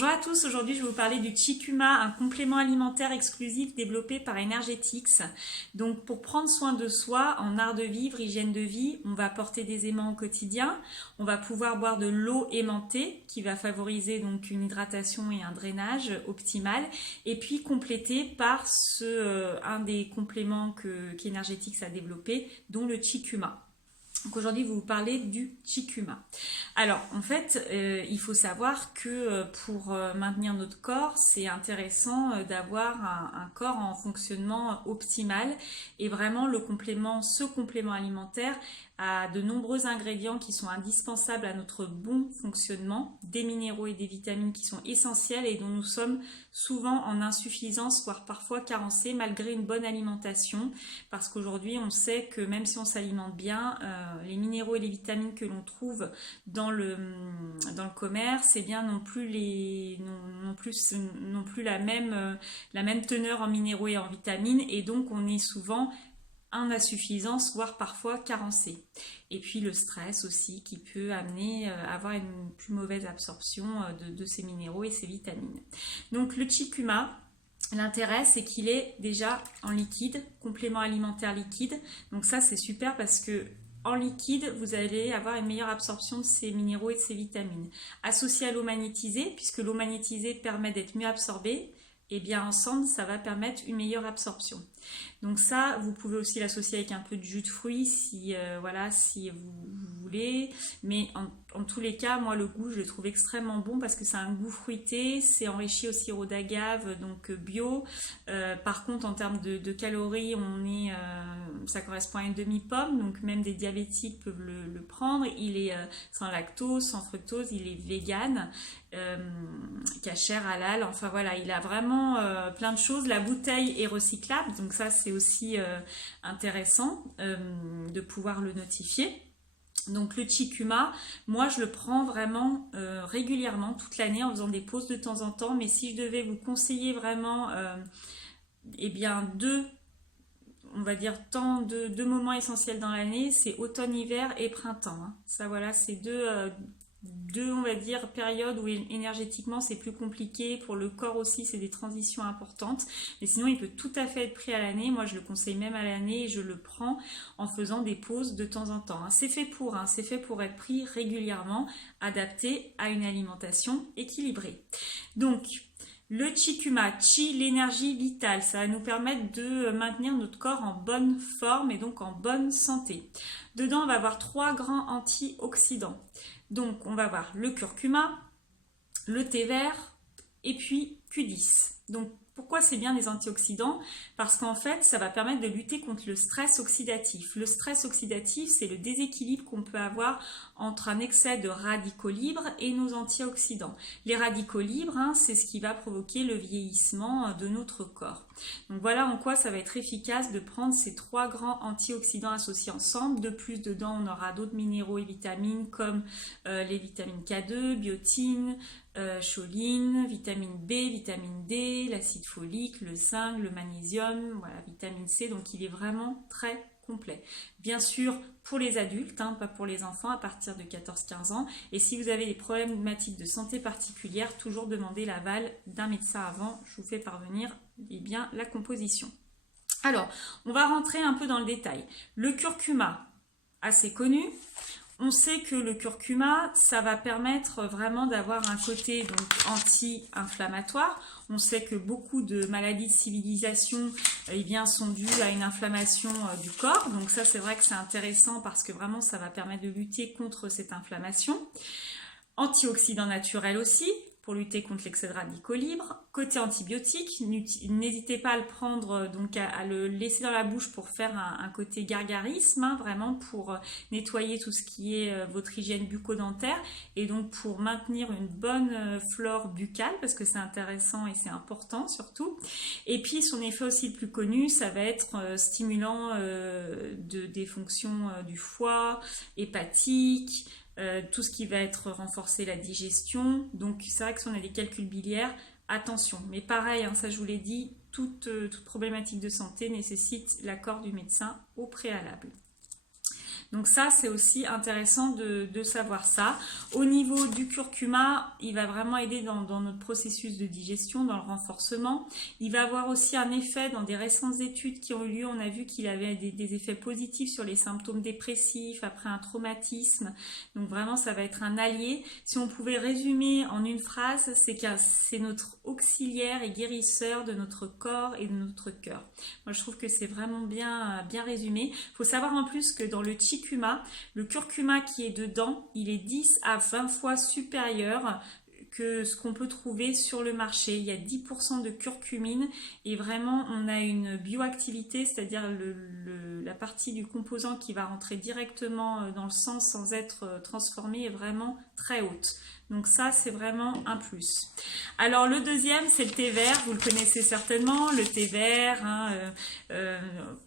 Bonjour à tous, aujourd'hui je vais vous parler du Chikuma, un complément alimentaire exclusif développé par Energetics. Donc pour prendre soin de soi en art de vivre, hygiène de vie, on va apporter des aimants au quotidien, on va pouvoir boire de l'eau aimantée qui va favoriser donc une hydratation et un drainage optimal et puis compléter par un des compléments qu'Energetics a développé, dont le Chikuma. Donc aujourd'hui, je vais vous parler du Chikuma. Alors, en fait, il faut savoir que pour maintenir notre corps, c'est intéressant d'avoir un corps en fonctionnement optimal. Et vraiment, ce complément alimentaire a de nombreux ingrédients qui sont indispensables à notre bon fonctionnement, des minéraux et des vitamines qui sont essentiels et dont nous sommes souvent en insuffisance, voire parfois carencés, malgré une bonne alimentation. Parce qu'aujourd'hui, on sait que même si on s'alimente bien, les minéraux et les vitamines que l'on trouve dans le commerce, eh bien non plus la même teneur en minéraux et en vitamines, et donc on est souvent en insuffisance, voire parfois carencé. Et puis le stress aussi qui peut amener à avoir une plus mauvaise absorption de ces minéraux et ces vitamines. Donc le Chikuma, l'intérêt, c'est qu'il est déjà en liquide, complément alimentaire liquide. Donc ça, c'est super parce que en liquide, vous allez avoir une meilleure absorption de ces minéraux et de ces vitamines. Associé à l'eau magnétisée, puisque l'eau magnétisée permet d'être mieux absorbée, et bien ensemble, ça va permettre une meilleure absorption. Donc ça, vous pouvez aussi l'associer avec un peu de jus de fruits si vous voulez. Mais en tous les cas, moi, le goût, je le trouve extrêmement bon parce que c'est un goût fruité. C'est enrichi au sirop d'agave, donc bio. Par contre, en termes de calories, ça correspond à une demi-pomme. Donc même des diabétiques peuvent le prendre. Il est sans lactose, sans fructose. Il est vegan, cachère, halal. Enfin voilà, il a vraiment plein de choses. La bouteille est recyclable. Donc ça, c'est aussi intéressant de pouvoir le notifier. Donc le Chikuma, moi je le prends vraiment régulièrement toute l'année en faisant des pauses de temps en temps. Mais si je devais vous conseiller vraiment on va dire deux moments essentiels dans l'année, c'est automne, hiver et printemps. Hein. Ça voilà, c'est deux, on va dire, périodes où énergétiquement c'est plus compliqué, pour le corps aussi c'est des transitions importantes, mais sinon il peut tout à fait être pris à l'année. Moi je le conseille même à l'année et je le prends en faisant des pauses de temps en temps. C'est fait pour être pris régulièrement, adapté à une alimentation équilibrée. Donc le Chikuma, Chi, l'énergie vitale, ça va nous permettre de maintenir notre corps en bonne forme et donc en bonne santé. Dedans on va avoir 3 grands antioxydants. Donc, on va voir le curcuma, le thé vert et puis Q10. Donc, pourquoi c'est bien les antioxydants? Parce qu'en fait, ça va permettre de lutter contre le stress oxydatif. Le stress oxydatif, c'est le déséquilibre qu'on peut avoir entre un excès de radicaux libres et nos antioxydants. Les radicaux libres, c'est ce qui va provoquer le vieillissement de notre corps. Donc voilà en quoi ça va être efficace de prendre ces 3 grands antioxydants associés ensemble. De plus, dedans, on aura d'autres minéraux et vitamines comme les vitamines K2, biotine, choline, vitamine B, vitamine D, l'acide folique, le zinc, le magnésium, voilà, vitamine C. Donc il est vraiment très complet. Bien sûr, pour les adultes, pas pour les enfants à partir de 14-15 ans. Et si vous avez des problématiques de santé particulières, toujours demandez l'aval d'un médecin avant. Je vous fais parvenir la composition. Alors, on va rentrer un peu dans le détail. Le curcuma, assez connu. On sait que le curcuma, ça va permettre vraiment d'avoir un côté donc anti-inflammatoire. On sait que beaucoup de maladies de civilisation sont dues à une inflammation du corps. Donc ça, c'est vrai que c'est intéressant parce que vraiment, ça va permettre de lutter contre cette inflammation. Antioxydant naturel aussi, pour lutter contre l'excès de radicaux libres. Côté antibiotique, n'hésitez pas à le prendre, donc à le laisser dans la bouche pour faire un côté gargarisme, vraiment pour nettoyer tout ce qui est votre hygiène bucco-dentaire et donc pour maintenir une bonne flore buccale, parce que c'est intéressant et c'est important surtout. Et puis son effet aussi le plus connu, ça va être stimulant des fonctions du foie, hépatique, tout ce qui va être renforcer la digestion. Donc c'est vrai que si on a des calculs biliaires, attention. Mais pareil, ça je vous l'ai dit, toute problématique de santé nécessite l'accord du médecin au préalable. Donc ça, c'est aussi intéressant de savoir ça. Au niveau du curcuma, il va vraiment aider dans notre processus de digestion, dans le renforcement. Il va avoir aussi un effet dans des récentes études qui ont eu lieu. On a vu qu'il avait des effets positifs sur les symptômes dépressifs après un traumatisme. Donc vraiment, ça va être un allié. Si on pouvait résumer en une phrase, c'est que c'est notre auxiliaire et guérisseur de notre corps et de notre cœur. Moi, je trouve que c'est vraiment bien résumé. Il faut savoir en plus que dans le curcuma qui est dedans, il est 10 à 20 fois supérieur que ce qu'on peut trouver sur le marché. Il y a 10% de curcumine et vraiment on a une bioactivité, c'est-à-dire la partie du composant qui va rentrer directement dans le sang sans être transformée est vraiment très haute. Donc ça, c'est vraiment un plus. Alors le deuxième, c'est le thé vert. Vous le connaissez certainement, le thé vert, hein,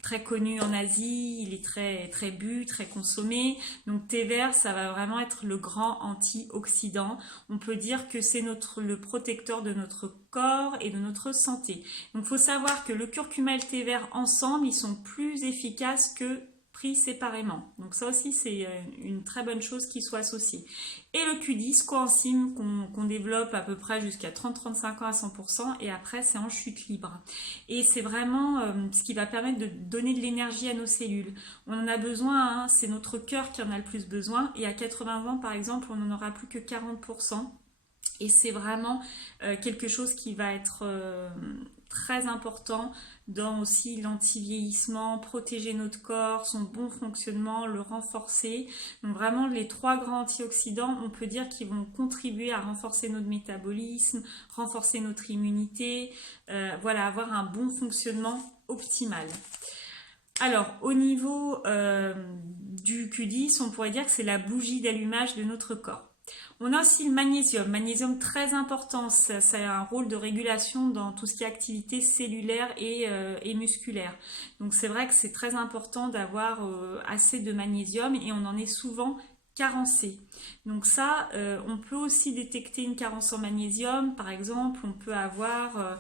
très connu en Asie. Il est très bu, très consommé. Donc thé vert, ça va vraiment être le grand antioxydant. On peut dire que c'est le protecteur de notre corps et de notre santé. Donc il faut savoir que le curcuma et le thé vert ensemble, ils sont plus efficaces que pris séparément. Donc ça aussi, c'est une très bonne chose qu'ils soient associés. Et le Q10, coenzyme qu'on développe à peu près jusqu'à 30-35 ans à 100%, et après c'est en chute libre. Et c'est vraiment ce qui va permettre de donner de l'énergie à nos cellules. On en a besoin, hein, c'est notre cœur qui en a le plus besoin, et à 80 ans par exemple, on n'en aura plus que 40%. Et c'est vraiment quelque chose qui va être très important dans aussi l'anti-vieillissement, protéger notre corps, son bon fonctionnement, le renforcer. Donc vraiment les 3 grands antioxydants, on peut dire qu'ils vont contribuer à renforcer notre métabolisme, renforcer notre immunité, voilà, avoir un bon fonctionnement optimal. Alors, au niveau du Q10, on pourrait dire que c'est la bougie d'allumage de notre corps. On a aussi le magnésium très important, ça a un rôle de régulation dans tout ce qui est activité cellulaire et musculaire. Donc c'est vrai que c'est très important d'avoir assez de magnésium et on en est souvent carencé. Donc ça, on peut aussi détecter une carence en magnésium, par exemple, on peut avoir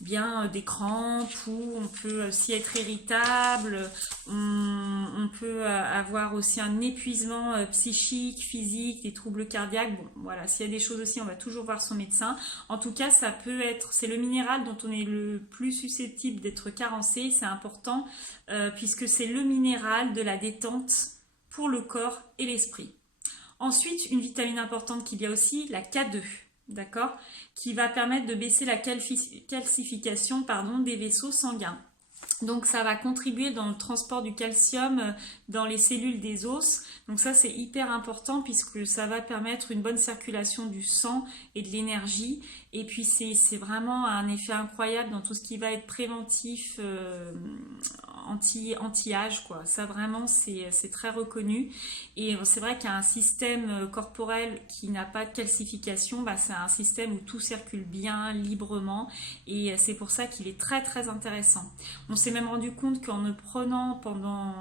bien des crampes ou on peut aussi être irritable, on peut avoir aussi un épuisement psychique, physique, des troubles cardiaques. Bon, voilà, s'il y a des choses aussi, on va toujours voir son médecin. En tout cas, ça peut être, c'est le minéral dont on est le plus susceptible d'être carencé, c'est important puisque c'est le minéral de la détente pour le corps et l'esprit. Ensuite, une vitamine importante qu'il y a aussi, la K2. D'accord, qui va permettre de baisser la calcification des vaisseaux sanguins. Donc ça va contribuer dans le transport du calcium dans les cellules des os. Donc ça c'est hyper important puisque ça va permettre une bonne circulation du sang et de l'énergie. Et puis c'est vraiment un effet incroyable dans tout ce qui va être préventif, anti-âge, quoi. Ça vraiment c'est très reconnu. Et c'est vrai qu'il y a un système corporel qui n'a pas de calcification, c'est un système où tout circule bien, librement. Et c'est pour ça qu'il est très très intéressant. On s'est même rendu compte qu'en ne prenant pendant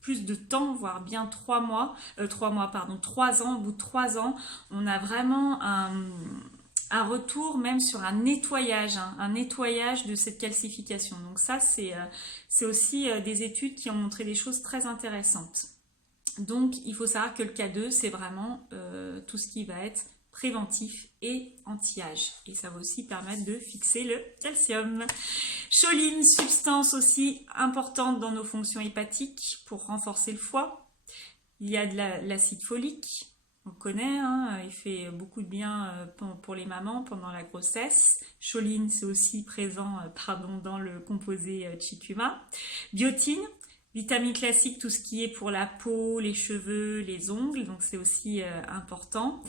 plus de temps, voire bien 3 ans, au bout de 3 ans, on a vraiment un retour même sur un nettoyage de cette calcification. Donc ça, c'est aussi des études qui ont montré des choses très intéressantes. Donc il faut savoir que le K2, c'est vraiment tout ce qui va être préventif et anti-âge. Et ça va aussi permettre de fixer le calcium. Choline, substance aussi importante dans nos fonctions hépatiques pour renforcer le foie. Il y a de l'acide folique. On connaît, hein, il fait beaucoup de bien pour les mamans pendant la grossesse. Choline, c'est aussi présent dans le composé curcuma. Biotine, vitamine classique, tout ce qui est pour la peau, les cheveux, les ongles, donc c'est aussi important.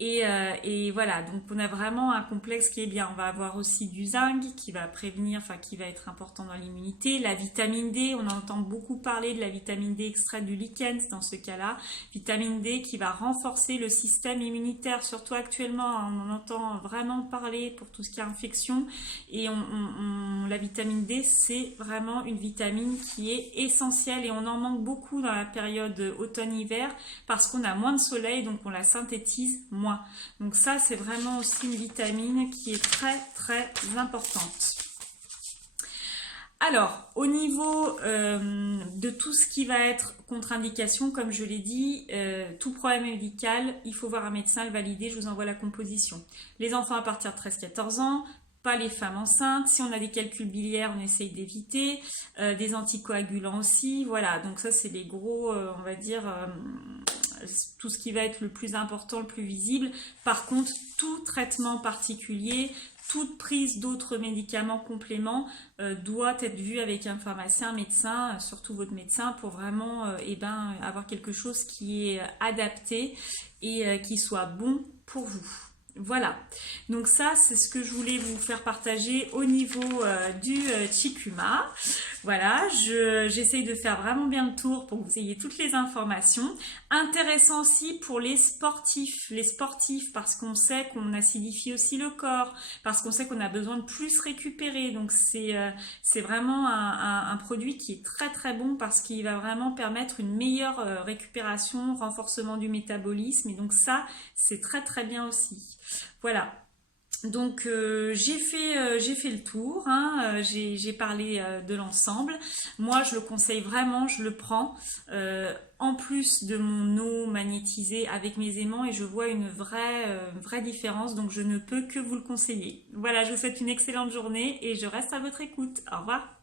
Et voilà, donc on a vraiment un complexe qui est bien. On va avoir aussi du zinc qui va prévenir, qui va être important dans l'immunité. La vitamine D, on entend beaucoup parler de la vitamine D extraite du lichen dans ce cas-là. Vitamine D qui va renforcer le système immunitaire, surtout actuellement, on en entend vraiment parler pour tout ce qui est infection. Et la vitamine D, c'est vraiment une vitamine qui est essentielle et on en manque beaucoup dans la période automne-hiver parce qu'on a moins de soleil, donc on la synthétise moins. Donc ça, c'est vraiment aussi une vitamine qui est très très importante. Alors, au niveau de tout ce qui va être contre-indication, comme je l'ai dit, tout problème médical, il faut voir un médecin, le valider, je vous envoie la composition. Les enfants à partir de 13-14 ans, pas les femmes enceintes. Si on a des calculs biliaires, on essaye d'éviter. Des anticoagulants aussi. Voilà, donc ça c'est les gros, on va dire, tout ce qui va être le plus important, le plus visible. Par contre, tout traitement particulier, toute prise d'autres médicaments compléments doit être vue avec un pharmacien, un médecin, surtout votre médecin, pour vraiment avoir quelque chose qui est adapté et qui soit bon pour vous. Voilà, donc ça c'est ce que je voulais vous faire partager au niveau du Chikuma. Voilà, j'essaye de faire vraiment bien le tour pour que vous ayez toutes les informations. Intéressant aussi pour les sportifs parce qu'on sait qu'on acidifie aussi le corps, parce qu'on sait qu'on a besoin de plus récupérer. Donc c'est vraiment un produit qui est très très bon parce qu'il va vraiment permettre une meilleure récupération, renforcement du métabolisme et donc ça c'est très très bien aussi. Voilà, donc j'ai fait le tour, hein, j'ai parlé de l'ensemble. Moi je le conseille vraiment, je le prends en plus de mon eau magnétisée avec mes aimants et je vois une vraie différence, donc je ne peux que vous le conseiller. Voilà, je vous souhaite une excellente journée et je reste à votre écoute. Au revoir.